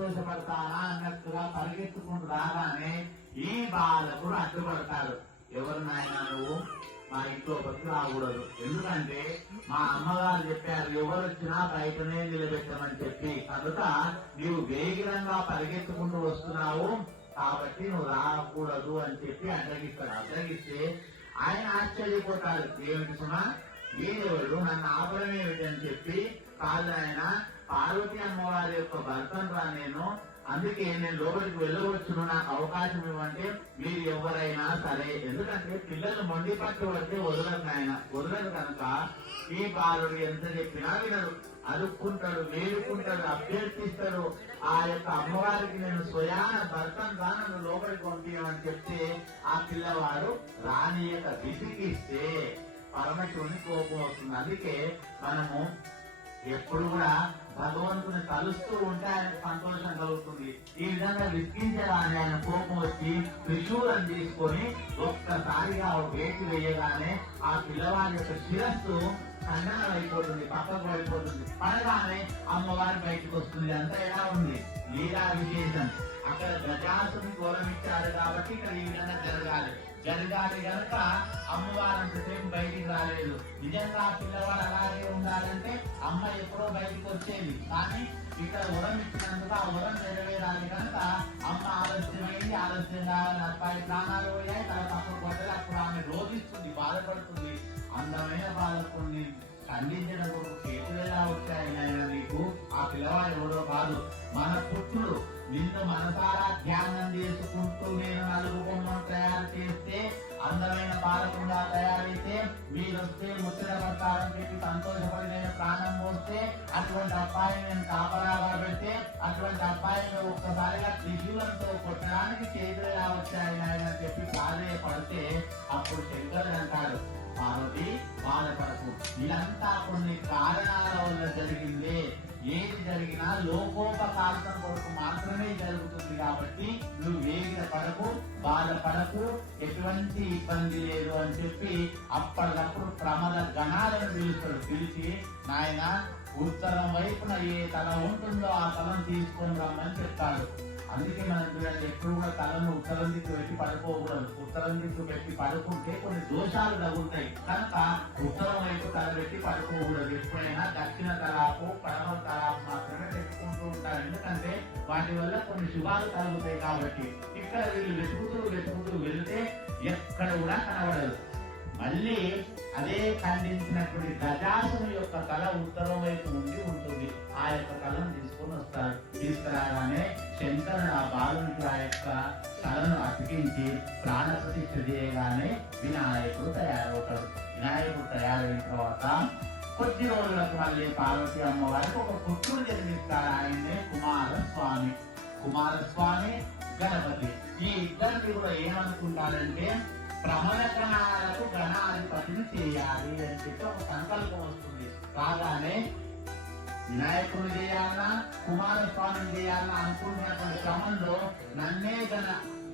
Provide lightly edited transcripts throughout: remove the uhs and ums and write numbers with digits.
సంతోషపడతానా అన్నట్టుగా పరిగెత్తుకుంటూ రాగానే ఈ బాలకుడు అడ్డుపడతాడు. ఎవరు నాయన నువ్వు మా ఇంట్లో బతికి రాకూడదు, ఎందుకంటే మా అమ్మగారు చెప్పారు ఎవరు వచ్చినా బయటనే నిలబెట్టమని చెప్పి, కనుక నీవు వేగిరంగా పరిగెత్తుకుంటూ వస్తున్నావు కాబట్టి నువ్వు రాకూడదు అని చెప్పి అడ్డగిస్తాడు. అడ్డగిస్తే ఆయన ఆశ్చర్యపోతాడు. ఏమిటి సుమా వీరెవరు నన్ను ఆపడం ఏమిటి అని చెప్పి, కాదు ఆయన పార్వతి అమ్మవారి యొక్క భర్తను రా నేను, అందుకే నేను లోపలికి వెళ్ళవచ్చును, నాకు అవకాశం ఇవ్వంటే మీరు ఎవరైనా సరే, ఎందుకంటే పిల్లలు మొండి పట్టు పడితే వదలరు ఆయన, వదలరు కనుక ఈ బాలుడు ఎంత చెప్పినా వినరు, అడుక్కుంటాడు, వేడుకుంటాడు, అభ్యర్థిస్తాడు. ఆ యొక్క అమ్మవారికి నేను స్వయాన భర్తను రా నన్ను లోపలికి పంపించమని చెప్తే ఆ పిల్లవాడు రానియక విసిగిస్తే పరమశివుని కోపం వస్తుంది. అందుకే మనము ఎప్పుడు కూడా భగవంతుని కలుస్తూ ఉంటే ఆయన సంతోషం కలుగుతుంది. ఈ విధంగా విసిగించగానే ఆయన కోపం వచ్చి త్రిశూలం తీసుకొని ఒక్కసారిగా వేసి వేయగానే ఆ పిల్లవాడి యొక్క శిరస్సు ఖండనం అయిపోతుంది, పక్కకు అయిపోతుంది. పడగానే అమ్మవారి బయటకు వస్తుంది. అంతా ఎలా ఉంది లీలా విశేషం. అక్కడ గజాసుని గౌరవించారు కాబట్టి ఇక్కడ ఈ విధంగా జరగాలి కనుక అమ్మవారంతసేపు బయటికి రాలేదు. నిజంగా ఆ పిల్లవాడు అలాగే ఉండాలంటే అమ్మ ఎప్పుడో బయటికి వచ్చేది, కానీ ఇక్కడ వరం ఇచ్చినందుకు ఆ వరం నెరవేరాలి కనుక అమ్మ ఆలస్యమైంది. ఆలస్యంగా అబ్బాయి ప్రాణాలు పోయాయి. తర్వాత అప్పుడు కొట్టగా అప్పుడు ఆమె రోగిస్తుంది, బాధపడుతుంది. అందమైన బాధపడుతుంది. ఖండించిన చేతులు ఎలా వచ్చాయి ఆయన నీకు? ఆ పిల్లవాడు ఎవరో కాదు, మన పుత్రుడు. నిన్ను మనసారా ధ్యానం చేసుకుంటూ నేను నలుగు బొమ్మను తయారు చేస్తే, అందమైన బాలకుండా తయారైతే, మీరొస్తే ముచ్చట పడతారని చెప్పి సంతోషపడి నేను ప్రాణం పోస్తే, అటువంటి అబ్బాయిని నేను కాపలాగా పెడితే, అటువంటి అబ్బాయిని ఒక్కసారిగా త్రిశూలంతో కొట్టడానికి చేతులు ఎలా వచ్చాయి ఆయన చెప్పి బాధపడితే, అప్పుడు శంకరుడు అంటాడు, పార్వతి బాధపడకు, ఇదంతా కొన్ని కారణాల వల్ల జరిగింది. ఏది జరిగినా లోకోపకార్థం కొరకు మాత్రమే జరుగుతుంది కాబట్టి నువ్వు వేగిన పడకు, బాధపడకు, ఎటువంటి ఇబ్బంది లేదు అని చెప్పి అప్పటికప్పుడు ప్రమద గణాలను పిలుస్తాడు. పిలిచి నాయన ఉత్తరం వైపున ఏ తల ఉంటుందో ఆ తలను తీసుకొని రమ్మని చెప్తాడు. అందుకే మనం చూడండి, ఎప్పుడు కూడా తలను ఉత్తరం దిక్కు పెట్టి పడుకోకూడదు. ఉత్తరం దిక్కు పెట్టి పడుకుంటే కొన్ని దోషాలు తగులుతాయి కనుక ఉత్తరం వైపు తల పెట్టి పడుకోకూడదు. ఎప్పుడైనా దక్షిణ తలాపు, పడమర తలాపు మాత్రమే పెట్టుకుంటూ ఉంటారు. ఎందుకంటే వాటి వల్ల కొన్ని శుభాలు కలుగుతాయి కాబట్టి. ఇక్కడ వీళ్ళు వెతుకుతూ వెళితే ఎక్కడ కూడా కనబడదు. మళ్ళీ అదే ఖండించినటువంటి గజాసుని యొక్క తల ఉత్తరం వైపు నుండి ఉంటుంది. ఆ యొక్క తలను తీసుకొని వస్తారు. తీసుకురాగానే శంకరుడు ఆ బాలునికి ఆ యొక్క తలను అతికించి ప్రాణప్రతిష్ఠ చేయగానే వినాయకుడు తయారవుతాడు. వినాయకుడు తయారైన తర్వాత కొద్ది రోజులకు మళ్ళీ పార్వతి అమ్మవారికి ఒక పుత్రుడు జన్మిస్తారు. ఆయన్నే కుమారస్వామి గణపతి. ఈ ఇద్దరిని కూడా ఏమనుకుంటారంటే ప్రమద గణాలకు గణాధిపతిని చేయాలి అని చెప్పి ఒక సంకల్పం వస్తుంది. కాగానే వినాయకుడిని చేయాలన్నా కుమారస్వామిని చేయాలన్నా అనుకుంటున్నటువంటి క్రమంలో నన్నే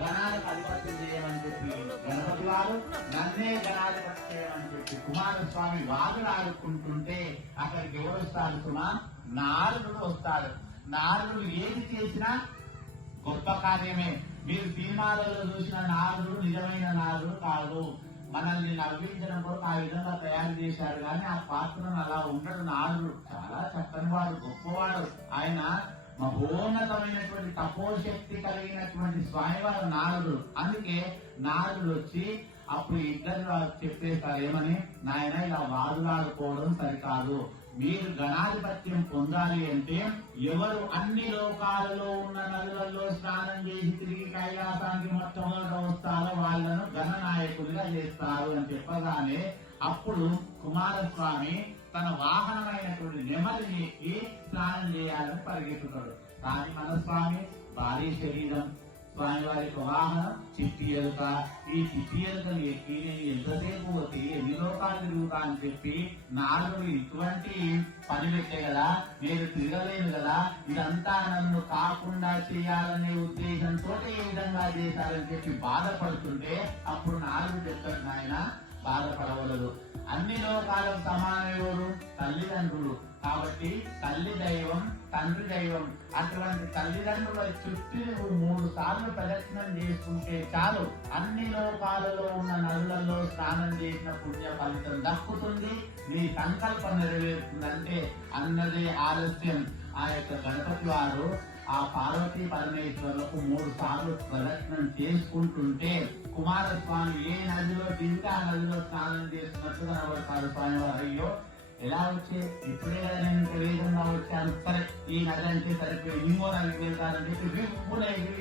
గణాలకు అధిపత్యం చేయమని చెప్పి గణపతి వారు, నన్నే గణాధిపత్యం చేయమని చెప్పి కుమారస్వామి వాదులు ఆడుకుంటుంటే అక్కడికి ఎవరు వస్తారు సుమా? నారదుడు వస్తాడు. నారదుడు ఏది చేసినా గొప్ప కార్యమే. మీరు సినిమాలలో చూసిన నారదుడు నిజమైన నారదుడు కాదు. మనల్ని నవ్వించడం కొరకు ఆ విధంగా తయారు చేశారు, కానీ ఆ పాత్రను అలా ఉండడు. నారదుడు చాలా చక్కని వాడు, గొప్పవాడు. ఆయన మహోన్నతమైనటువంటి తపోశక్తి కలిగినటువంటి స్వామివారు నారదుడు. అందుకే నారదుడు వచ్చి అప్పుడు ఇద్దరు చెప్పేస్తారు, ఏమని? నాయన ఇలా వాదులాడుకోవడం సరికాదు. మీరు గణాధిపత్యం పొందాలి అంటే ఎవరు అన్ని లోకాలలో ఉన్న నదులలో స్నానం చేసి తిరిగి కైలాసానికి మొట్టమొదట వస్తారో వాళ్ళను గణనాయకులుగా చేస్తారు అని చెప్పగానే అప్పుడు కుమారస్వామి తన వాహనమైనటువంటి నెమలిని ఎక్కి స్నానం చేయాలని పరిగెత్తుతాడు. కానీ మన స్వామి భారీ శరీరం, స్వామివారి వాహనం చిట్టి ఎలుక. ఈ చిట్టి ఎలుకని ఎక్కి నేను ఎంతసేపు పోతే ఎన్ని లోకాలు తిరుగుతా అని చెప్పి నారదుడు ఇటువంటి పని పెట్టే కదా, నేను తిరగలేను కదా, ఇదంతా నన్ను కాకుండా చేయాలనే ఉద్దేశంతో ఈ విధంగా చేశారని చెప్పి బాధపడుతుంటే అప్పుడు నారదుడు చెప్తాడు, నాయన బాధపడవలదు, అన్ని లోకాలకు సమానమే ఎవరు? తల్లిదండ్రులు. కాబట్టి తల్లి దైవం, తండ్రి దైవం. అటువంటి తల్లిదండ్రుల చుట్టూ నువ్వు 3 సార్లు ప్రదక్షిణం చేసుకుంటే చాలు, అన్ని లోకాలలో ఉన్న నదులలో స్నానం చేసిన పుణ్య ఫలితం దక్కుతుంది, నీ సంకల్పం నెరవేరుతుంది. అంటే అన్నదే ఆలస్యం. ఆ యొక్క గణపతి వారు ఆ పార్వతీ పరమేశ్వరులకు 3 సార్లు ప్రదక్షిణం చేసుకుంటుంటే కుమారస్వామి ఏ నదిలో దిగితే ఆ నదిలో స్నానం చేస్తున్నట్టుగా కనబడతారు స్వామి వారు. అయ్యో ఎలా వచ్చే, ఇప్పుడే కదా నేను ఇంత వేగంగా వచ్చాను, సరే ఈ నది అంటే సరిపోయి ఇంకో నదికి వెళ్తానని చెప్పి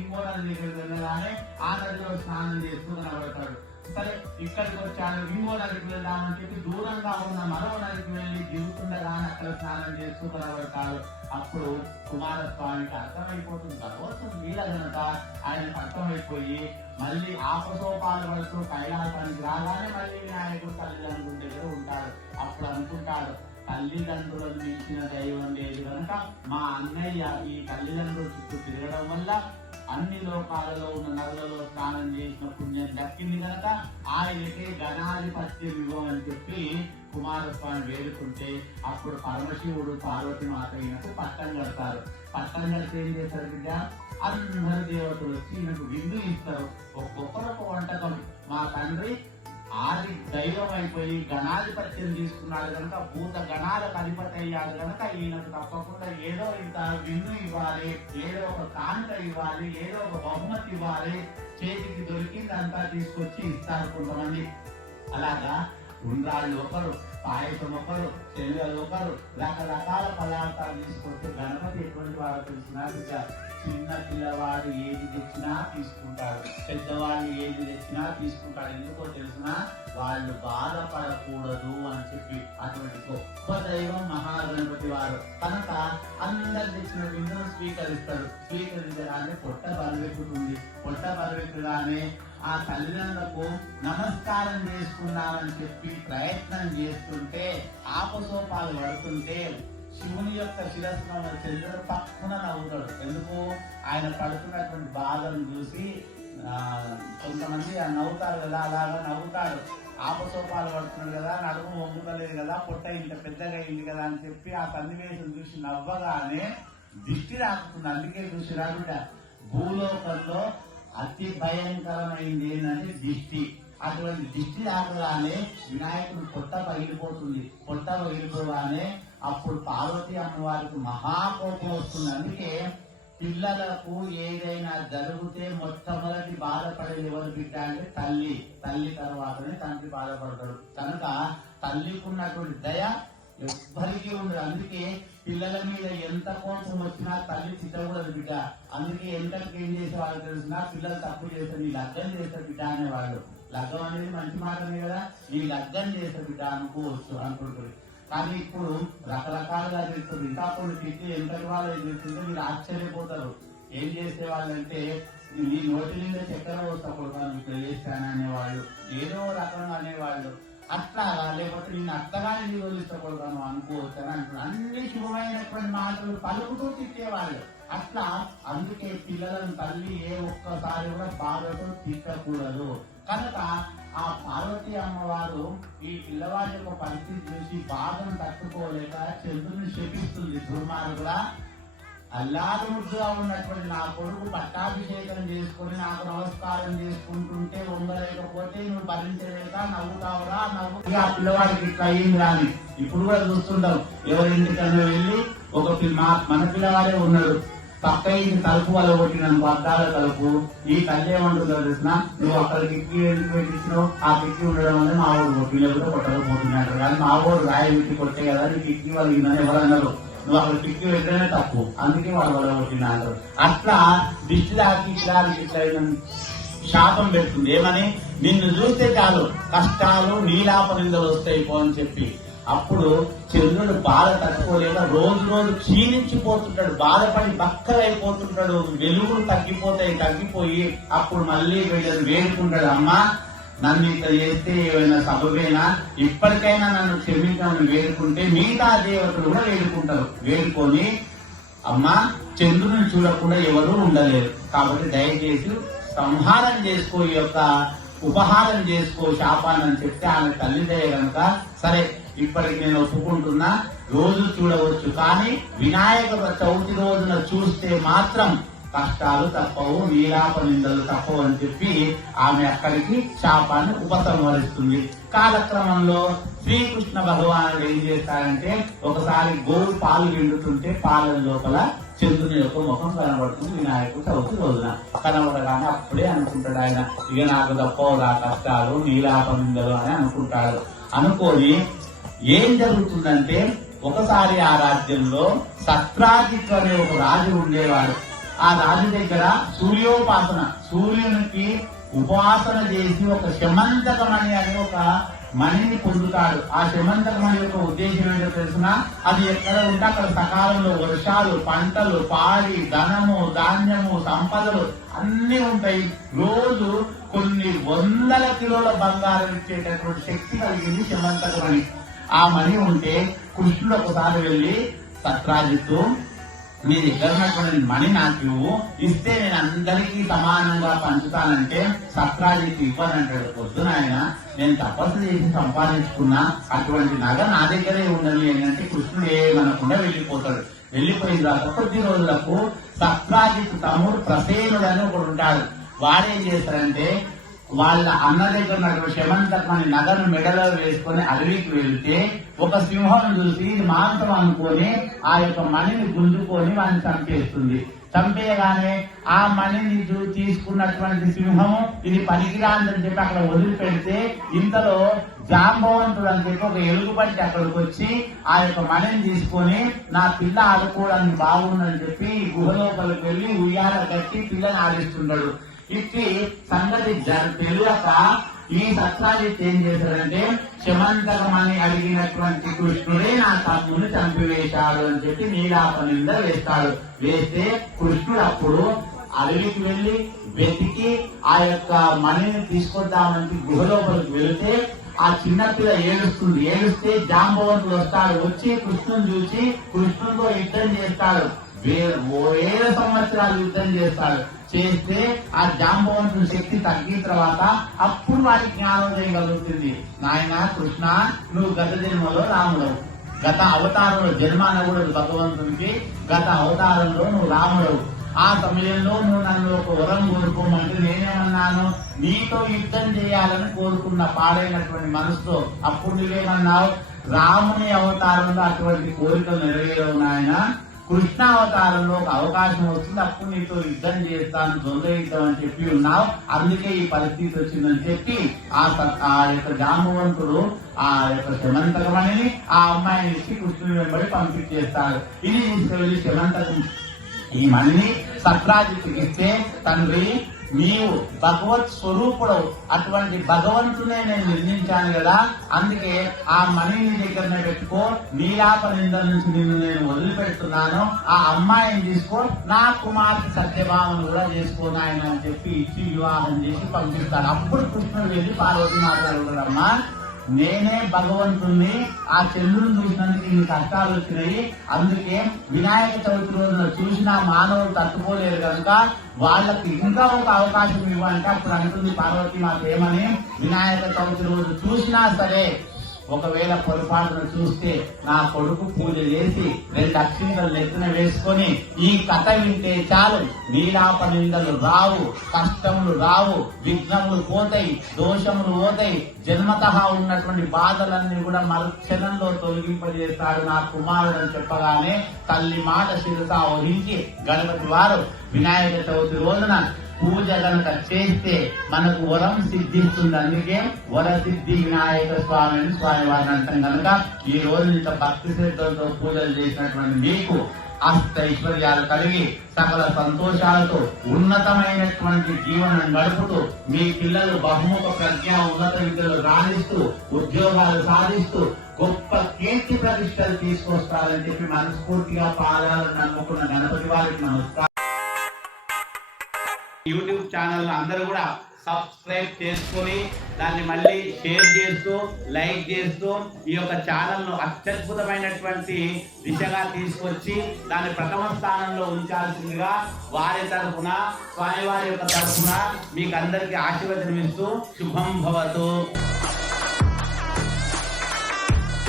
ఇంకో నది దగ్గరికి వెళ్ళగానే ఆ నదిలో స్నానం చేస్తూ కనబడతాడు. సరే ఇక్కడికి వచ్చాను, ఇంకో నదికి వెళ్దామని చెప్పి దూరంగా ఉన్న మరో నదికి వెళ్ళి దిగుతుండగానే అక్కడ స్నానం చేస్తూ కనబడతాడు. అప్పుడు కుమారస్వామికి అర్థమైపోతుంది, భగవంతుడు వీళ్ళ కనుక ఆయనకు అర్థమైపోయి మళ్ళీ ఆపసోపాలు పడుతూ కైలాసానికి రాగానే మళ్ళీ వినాయకుడు తల్లిదండ్రుల దగ్గర ఉంటాడు. అప్పుడు అనుకుంటాడు, తల్లిదండ్రులను మించిన దైవం లేదు కనుక మా అన్నయ్య ఈ తల్లిదండ్రుల చుట్టూ తిరగడం వల్ల అన్ని లోకాలలో ఉన్న నదులలో స్నానం చేసిన పుణ్యం దక్కింది కనుక ఆయనకే గణాధిపత్యం ఇవ్వమని చెప్పి కుమారస్వామి వేడుకుంటే అప్పుడు పరమశివుడు పార్వతి మాత ఈయనకు పట్టం కడతారు. పట్టం కడితే ఏం చేస్తారు బిడ్డ, అందరు దేవతలు వచ్చి ఈయనకు విందు ఇస్తారు. ఒక్కొక్కరొక వంటకం. మా తండ్రి ఆది దైవం అయిపోయి గణాధిపత్యం తీసుకున్నాడు కనుక భూత గణాలకు అధిపతి అయ్యాడు కనుక ఈయనకు తప్పకుండా ఏదో ఇంత విందు ఇవ్వాలి, ఏదో ఒక కానుక ఇవ్వాలి, ఏదో ఒక బహుమతి ఇవ్వాలి. చేతికి దొరికిందంతా తీసుకొచ్చి ఇస్తారు కొంతమంది. అలాగా ఉండ్రాళ్ళు ఒకరు, పాయసం ఒకరు, చెల్లెలు ఒకరు, రకరకాల పదార్థాలు తీసుకొచ్చి గణపతి ఎటువంటి వాడు తెలిసిన చిన్న పిల్లవాడు ఏది తెచ్చినా తీసుకుంటాడు, పెద్దవాళ్ళు ఏది తెచ్చినా తీసుకుంటాడు. ఎందుకో తెలిసినా వాళ్ళు బాధపడకూడదు అని చెప్పి. అటువంటి గొప్ప దైవం మహాగణపతి వారు కనుక అందరు తెచ్చిన విందును స్వీకరిస్తాడు. స్వీకరించగానే పొట్ట బరువెక్కుతుంది. పొట్ట బరువెక్కగానే ఆ తల్లిదండ్రులకు నమస్కారం చేసుకున్నామని చెప్పి ప్రయత్నం చేస్తుంటే ఆపసోపాలు పడుతుంటే శివుని యొక్క శిరస్సును చంద్రుడు పక్కన నవ్వుతాడు. ఎందుకు, ఆయన పడుతున్నటువంటి బాధను చూసి కొంతమంది నవ్వుతారు కదా, అలాగా నవ్వుతాడు. ఆపసోపాలు పడుతున్నాడు కదా, నడుము వంగుతలేదు కదా, పొట్ట ఇంత పెద్దగా అయింది కదా అని చెప్పి ఆ సన్నివేశం చూసి నవ్వగానే దిష్టి రాకుతుంది. అందుకే చూసి రాబిడ్డ, భూలోకంలో అతి భయంకరమైంది ఏంటంటే దిష్టి. అటువంటి దిష్టి రాకగానే వినాయకుడు పొట్ట పగిలిపోతుంది. పొట్ట పగిలిపోగానే అప్పుడు పార్వతీ అమ్మవారికి మహాకోపం వస్తుంది. అందుకే పిల్లలకు ఏదైనా జరిగితే మొట్టమొదటి బాధపడేది ఎవరు బిడ్డ అంటే తల్లి. తల్లి తర్వాతనే తండ్రి బాధపడతాడు. కనుక తల్లికి ఉన్నటువంటి దయ ఎవ్వరికీ ఉండదు. అందుకే పిల్లల మీద ఎంత కోపం వచ్చినా తల్లి చిత్తకూడదు బిడ్డ. అందుకే ఎంతకి ఏం చేసేవాళ్ళు తెలిసినా పిల్లలు తప్పు చేస్తే నీ లగ్గం చేస్తే బిడ్డ అనేవాళ్ళు. లగ్గం అనేది మంచి మాటనే కదా, నీ లగ్గం చేస్తే బిడ్డ అనుకోవచ్చు అనుకుంటుంది. కానీ ఇప్పుడు రకరకాలుగా చేస్తుంది. ఇంకా కొన్ని తిట్టి ఎంతటి వాళ్ళు చేస్తుంటే మీరు ఆశ్చర్యపోతారు. ఏం చేసేవాళ్ళంటే నీ నోటి నిండా చక్కెర పోస్తకూడదు ఇక్కడ చేస్తాను అనేవాళ్ళు, ఏదో రకంగా అనేవాళ్ళు. అట్లా లేకపోతే నేను అత్తగాని నీ వదిలిస్తకూడదు అనుకోవచ్చు అని అంటున్నారు. అన్ని శుభమైనటువంటి మాటలు పలుకుతూ తిట్టేవాళ్ళు. అట్లా అందుకే పిల్లలను తల్లి ఏ ఒక్కసారి కూడా బాధతో తిట్టకూడదు. కనుక ఆ పార్వతీ అమ్మవారు ఈ పిల్లవాడి యొక్క పరిస్థితి చూసి బాధను తట్టుకోలేక చంద్రుని శపిస్తుంది. దుర్మార్గుడా, అల్లారుముద్దుగా ఉన్నటువంటి నా కొడుకు పట్టాభిషేకం చేసుకుని నాకు నమస్కారం చేసుకుంటుంటే ఉండలేకపోతే నువ్వు భరించలేక నవ్వుతావురా నవ్వు. ఆ పిల్లవాడికి ఇట్లా అయింది రాని ఇప్పుడు కూడా చూస్తుంటావు. ఎవరింటికన్నా వెళ్ళి ఒక మన పిల్లవాడే ఉన్నాడు, పక్క ఇంటి తలుపు వల్ల కొట్టినాను అద్దాల తలుపు. ఈ తల్లి ఏమంటుందో తెలిసిన, నువ్వు అక్కడ కిక్కి ఎందుకు పెట్టించినావు, ఆ కిక్కి ఉండడం వల్ల మా ఊరు కొట్టిలో కూడా కొట్టకపోతున్నాడు. కానీ మా ఊరు రాయి పెట్టి కొట్టే కదా నీ కిక్కి వాళ్ళు ఇన్నని ఎవరన్నారు, నువ్వు అక్కడ కిక్కి పెట్టడమే తప్పు, అందుకే వాళ్ళు వల్ల కొట్టినారు. అట్లా దిష్టిలాకి ఇట్లా శాపం పెడుతుంది. ఏమని, నిన్ను చూస్తే చాలు కష్టాలు నీలాపనిందలు వస్తాయి పో అని చెప్పి. అప్పుడు చంద్రుడు బాధ తట్టుకోలేక రోజు రోజు క్షీణించిపోతుంటాడు, బాధపడి బక్కలైపోతుంటాడు, వెలుగులు తగ్గిపోయి అప్పుడు మళ్ళీ వీళ్ళని వేడుకుంటాడు. అమ్మా నన్ను ఇట్లా చేస్తే ఏమైనా సబబేనా, ఇప్పటికైనా నన్ను క్షమించమని వేడుకుంటే మిగతా దేవతలు కూడా వేడుకుంటారు. వేడుకొని అమ్మా చంద్రుని చూడకుండా ఎవరూ ఉండలేరు కాబట్టి దయచేసి సంహారం చేసుకో, ఈ యొక్క ఉపహారం చేసుకో శాపాన్ని అని చెప్తే ఆమె తల్లిదయ్య కనుక సరే ఇప్పటికి నేను ఒప్పుకుంటున్నా, రోజు చూడవచ్చు. కానీ వినాయక చవితి రోజున చూస్తే మాత్రం కష్టాలు తప్పవు, నీలాప నిందలు తప్పవు అని చెప్పి ఆమె అక్కడికి శాపాన్ని ఉపసంహరిస్తుంది. కాలక్రమంలో శ్రీకృష్ణ భగవానుడు ఏం చేస్తారంటే, ఒకసారి గోవు పాలు విండుతుంటే పాల లోపల చంద్రుని యొక్క ముఖం కనబడుతుంది. వినాయకుడు చవితి రోజున కనబడగానే అప్పుడే అనుకుంటాడు ఆయన, ఇక నాకు తప్పవురా కష్టాలు, నీలాప నిందలు అని అనుకుంటాడు. అనుకోని ఏం జరుగుతుందంటే, ఒకసారి ఆ రాజ్యంలో సత్రాజిత్ అనే ఒక రాజు ఉండేవాడు. ఆ రాజు దగ్గర సూర్యోపాసన, సూర్యునికి ఉపాసన చేసి ఒక శమంతకమణి అనే ఒక మణిని పొందుతాడు. ఆ శమంతకమణి యొక్క ఉద్దేశం ఏంటో తెలిసిన, అది ఎక్కడ ఉంటే అక్కడ సకాలంలో వర్షాలు, పంటలు, పాడి, ధనము, ధాన్యము, సంపదలు అన్ని ఉంటాయి. రోజు కొన్ని వందల కిలోల బంగారం ఇచ్చేటటువంటి శక్తి కలిగింది శమంతకమణి. ఆ మణి ఉంటే కృష్ణుడు ఒకసారి వెళ్లి, సత్రాజిత్తు మీ దగ్గర ఉన్నటువంటి మణి నాకు ఇస్తే నేను అందరికీ సమానంగా పంచుతానంటే, సత్రాజిత్తు ఇవ్వనంటాడు. పొద్దున ఆయన, నేను తపస్సు చేసి సంపాదించుకున్నా అటువంటి నగ నా దగ్గరే ఉండదు ఏంటంటే, కృష్ణుడు ఏమనకుండా వెళ్ళిపోతాడు. వెళ్ళిపోయిన తర్వాత కొద్ది రోజులకు సత్రాజిత్తు తమ్ముడు ప్రసేనుడు అని ఒకడు ఉంటాడు. వాడేం చేస్తారంటే, వాళ్ళ అన్న దగ్గర ఉన్నటువంటి శమంతకమణి నగను మెడలో వేసుకుని అడవికి వెళ్తే ఒక సింహం చూసి ఇది మాంసం అనుకొని ఆ యొక్క మణిని గుంజుకొని వాడిని చంపేస్తుంది. చంపేయగానే ఆ మణిని తీసుకున్నటువంటి సింహము ఇది పనికిరాందని చెప్పి అక్కడ వదిలిపెడితే, ఇంతలో జాంబవంతుడు అని చెప్పి ఒక ఎలుగుబంటి అక్కడికి వచ్చి ఆ యొక్క మణిని తీసుకొని, నా పిల్ల ఆడుకోవడానికి బాగుందని చెప్పి గుహలోపలికి వెళ్లి ఉయ్యాల కట్టి పిల్లని ఆడిస్తున్నాడు. ఇట్టి సంగతి తెలియక ఈ సత్రాజిత్ ఏం చేశాడంటే, శమంతకమని అడిగినటువంటి కృష్ణుడే నా తమ్ముని చంపివేశాడు అని చెప్పి నీలాప నింద వేస్తాడు. వేస్తే కృష్ణుడు అప్పుడు అడవికి వెళ్లి వెతికి ఆ యొక్క మణిని తీసుకొద్దామని గుహలోపలికి వెళితే ఆ చిన్నపిల్ల ఏడుస్తుంది. ఏడుస్తే జాంబవంతుడు వస్తాడు. వచ్చి కృష్ణుని చూసి కృష్ణునితో యుద్ధం చేస్తాడు. వేల సంవత్సరాలు యుద్ధం చేస్తాడు. చేస్తే ఆ జాంబవంతుని శక్తి తగ్గిన తర్వాత అప్పుడు వారికి జ్ఞానోదయం కలుగుతుంది. నాయన కృష్ణ, నువ్వు గత జన్మలో రాముడవు, గత అవతారంలో జన్మ అనకూడదు భగవంతునికి, గత అవతారంలో నువ్వు రాముడవు. ఆ సమయంలో నువ్వు నన్ను ఒక వరం కోరుకోమంటే నేనేమన్నాను, నీతో యుద్ధం చేయాలని కోరుకున్న పాడైనటువంటి మనసుతో. అప్పుడు నువ్వేమన్నావు, రాముని అవతారంలో అటువంటి కోరికలు నెరవేరవు నాయన, కృష్ణ అవతారంలో ఒక అవకాశం వస్తుంది, అప్పుడు నీతో యుద్ధం చేస్తాను, ద్వంద్వ యుద్ధం అని చెప్పి ఉన్నావు, అందుకే ఈ పరిస్థితి వచ్చిందని చెప్పి ఆ యొక్క జాంబవంతుడు ఆ యొక్క శమంతకమణిని ఆ అమ్మాయిని ఇచ్చి కృష్ణుని వెంబడి పంపించేస్తాడు. ఇది తీసుకెళ్లి శమంతకం ఈ మణిని సత్రాజిత్తుకి ఇస్తే, తండ్రి నీవు భగవత్ స్వరూపుడవు, అటువంటి భగవంతునే నేను నిర్మించాను కదా, అందుకే ఆ మణిని దగ్గరనే పెట్టుకో, నీలాప నిందల నుంచి నిన్ను నేను వదిలిపెడుతున్నాను, ఆ అమ్మాయిని తీసుకో, నా కుమార్తె సత్యభామను కూడా చేసుకోనాయన అని చెప్పి ఇచ్చి వివాహం చేసి పంపిస్తాడు. అప్పుడు కృష్ణుడు వెళ్ళి పార్వతి మాట్లాడుతున్నాడమ్మా, నేనే భగవంతుణ్ణి, ఆ చంద్రుని చూసినందుకు ఇన్ని కష్టాలు వచ్చినాయి, అందుకే వినాయక చవితి రోజున చూసిన మానవులు తట్టుకోలేరు కనుక వాళ్ళకి ఇంకా ఒక అవకాశం ఇవ్వాలంటే అప్పుడు అంటుంది పార్వతి మాకేమని, వినాయక చవితి రోజు చూసినా సరే ఒకవేళ పొరపాటును చూస్తే నా కొడుకు పూజ చేసి 2 అక్షింతలు నెత్తిన వేసుకొని ఈ కథ వింటే చాలు, నీలాప నిందలు రావు, కష్టములు రావు, విఘ్నములు పోతాయి, దోషములు పోతాయి, జన్మతః ఉన్నటువంటి బాధలన్నీ కూడా మరుక్షణంలో తొలగింపజేస్తాడు నా కుమారుడు అని చెప్పగానే తల్లి మాట శిరస వహించి గణపతి వారు వినాయక చవితి రోజున పూజ కనుక చేస్తే మనకు వరం సిద్ధిస్తుంది. అందుకే వరసిద్ధి వినాయక స్వామిని స్వామివారిని అంటాం కనుక ఈ రోజు ఇంత భక్తి శ్రద్ధలతో పూజలు చేసినటువంటి మీకు అష్టైశ్వర్యాలు కలిగి సకల సంతోషాలతో ఉన్నతమైనటువంటి జీవనం గడుపుతూ మీ పిల్లలు బహుముఖ ప్రజ్ఞ ఉన్నత విద్యలు రాణిస్తూ ఉద్యోగాలు సాధిస్తూ గొప్ప కీర్తి ప్రతిష్టలు తీసుకొస్తారని చెప్పి మనస్ఫూర్తిగా పాదాలను నమ్ముకున్న గణపతి వారికి నమస్కారం. యూట్యూబ్ ఛానల్ అందరూ కూడా సబ్స్క్రైబ్ చేసుకొని దాన్ని మళ్ళీ షేర్ చేస్తూ లైక్ చేస్తూ ఈ యొక్క ఛానల్ను అత్యద్భుతమైనటువంటి దిశగా తీసుకొచ్చి దాన్ని ప్రథమ స్థానంలో ఉంచాల్సిందిగా వారి తరఫున స్వామివారి యొక్క తరఫున మీకు అందరికీ ఆశీర్వచనం ఇస్తూ శుభం భవతు.